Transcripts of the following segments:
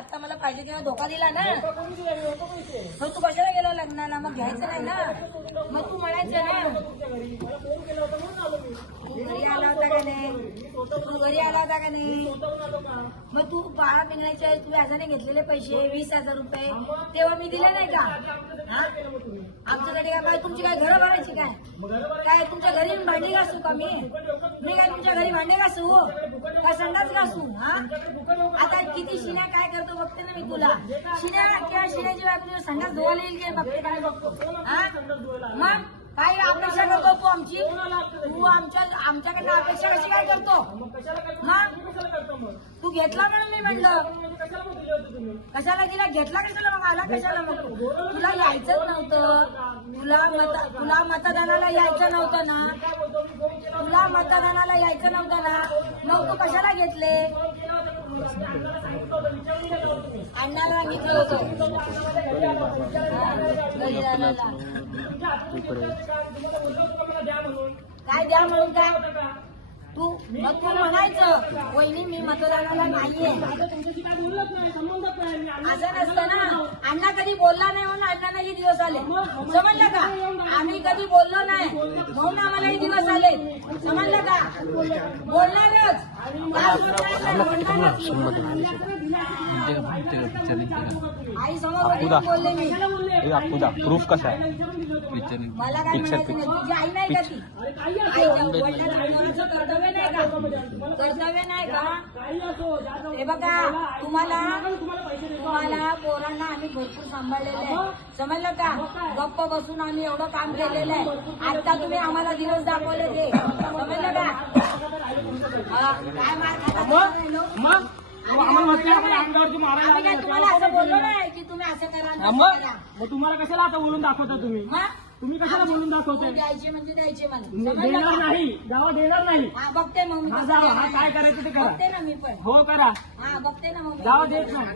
आता मला पाहिजे तेव्हा धोका दिला ना. मग तू कशाला गेला लग्नाला? मग घ्यायचं नाही ना. मग तू म्हणायचं ना तू घरी आला होता का नाही? तू घरी आला होता का नाही? मग तू बाळा पिंगण्याचे तू व्याजाने घेतलेले पैसे 20,000 रुपये तेव्हा मी दिले नाही का? आमच्याकडे काय तुमची काय घरं भरायची काय तुमच्या घरी भांडी घासू का? मी काय तुमच्या घरी भांडे घासू का संडास घासू? आता किती शिन्या काय करतो बघते ना मी तुला. शिन्या किंवा शिन्याची बायको संडास धुवायला येईल की बघते काय बघतो. मग काय अपेक्षा करतो तू आमची? तू आमच्याकडनं अपेक्षा कशी काय करतो? मग तू घेतला म्हणून मी म्हणलं कशाला दिला? घेतला कशाला? मग आला कशाला? मग तुला यायचंच नव्हतं. तुला मतदानाला यायचं नव्हतं ना. तुला मतदानाला यायचं नव्हतं ना. मग तू कशाला घेतले? अण्णाला सांगितलं होतं काय द्या म्हणून काय तू म्हणायचं वहिनी मी मतदानाला नाहीये असं नसतं ना. अण्णा कधी बोलला नाही म्हणून अण्णांना हे दिवस आले. समजलं का? आम्ही कधी बोललो नाही म्हणून आम्हाला हे दिवस आले. समजलं का? बोलणारच आई समोर बोलले मी. प्रूफ कसा आहे? मला काय म्हणायचं नाही. तुझी आई नाही का ती? कर्तव्य नाही का? कर्तव्य नाही का? हे बघा तुम्हाला पोरांना आम्ही भरपूर सांभाळलेलं आहे. समजलं का? गप्प बसून आम्ही एवढं काम केलेलं आहे. आता तुम्ही आम्हाला दिवस दाखवले ते. समजलं का? काय मार आम्ही काय तुम्हाला असं बोललो नाही की तुम्ही असं करा. मग तुम्हाला कशाला आता बोलून दाखवता तुम्ही कशाला बोलून दाखवताय? द्यायचे म्हणजे द्यायचे मला. देणार नाही. गावा देणार नाही. हा बघते मग मी. काय करायचं ते करा. बघते ना मी पण. हो करा. हा बघते ना मग. गावा देत नाही.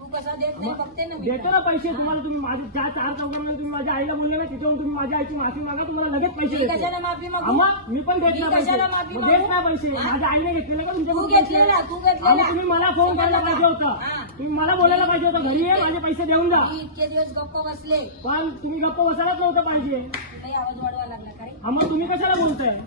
तू कसा देत नाही बघते ना मी. देतो ना पैसे तुम्हाला. तुम्ही माझ्या ज्या 4 चौघांमध्ये तुम्ही माझ्या आईला बोलले नाही त्याच्यावरून तुम्ही माझ्या आईची माफी मागा. तुम्हाला लगेच पैसे देतो. कशाला माफी मागू? मी पण देत नाही पैसे. कशाला माफी मागू? देत नाही पैसे. माझ्या आईने घेतलेले का तू तुमच्या? घेतलेला तू घेतलेला. तुम्ही मला फोन करायला पाहिजे होता. तुम्ही मला बोलायला पाहिजे होतं घरी ये माझे पैसे देऊन जा. मी इतके दिवस गप्प बसले. पण तुम्ही गप्प बसायलाच नव्हतं पाहिजे. काही आवाज वाढवा लागला का रे? मग तुम्ही कशाला बोलताय?